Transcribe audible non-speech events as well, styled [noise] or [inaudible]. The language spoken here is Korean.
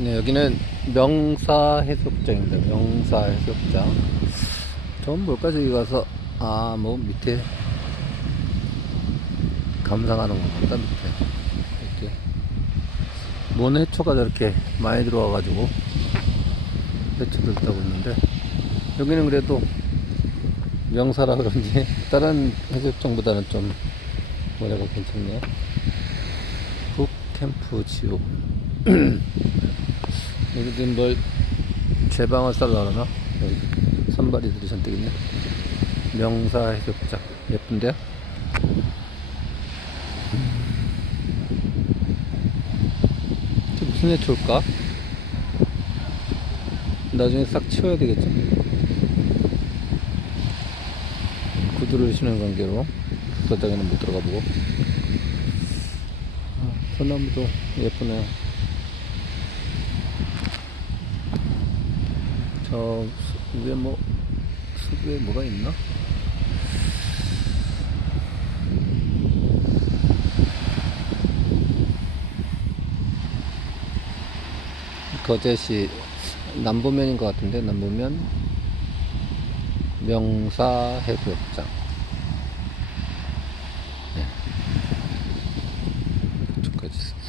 네, 여기는 명사 해수욕장입니다. 명사 해수욕장. 전 뭘까 저기 가서 아 뭐 밑에 감상하는 건가 밑에 이렇게 모해초가 저렇게 많이 들어와가지고 해초들 타고 있는데 여기는 그래도 명사라 그런지 다른 해수욕장보다는 좀 뭐라고 괜찮네요. 북캠프 지옥 [clears throat] 여기도 뭘 제방을 쌀라 그러나 여기 선발이들이 잔뜩 있네 명사 해수욕장 예쁜데요? 저 무슨 해초일까? 나중에 싹 치워야 되겠죠? 구두를 신는 관계로 부사장에는 못 들어가 보고 아, 소나무도 예쁘네요 저 위에 뭐 수두에 뭐가 있나? 거제시 남부면인 것 같은데 남부면 명사 해수욕장 네. 쪽까지 있어.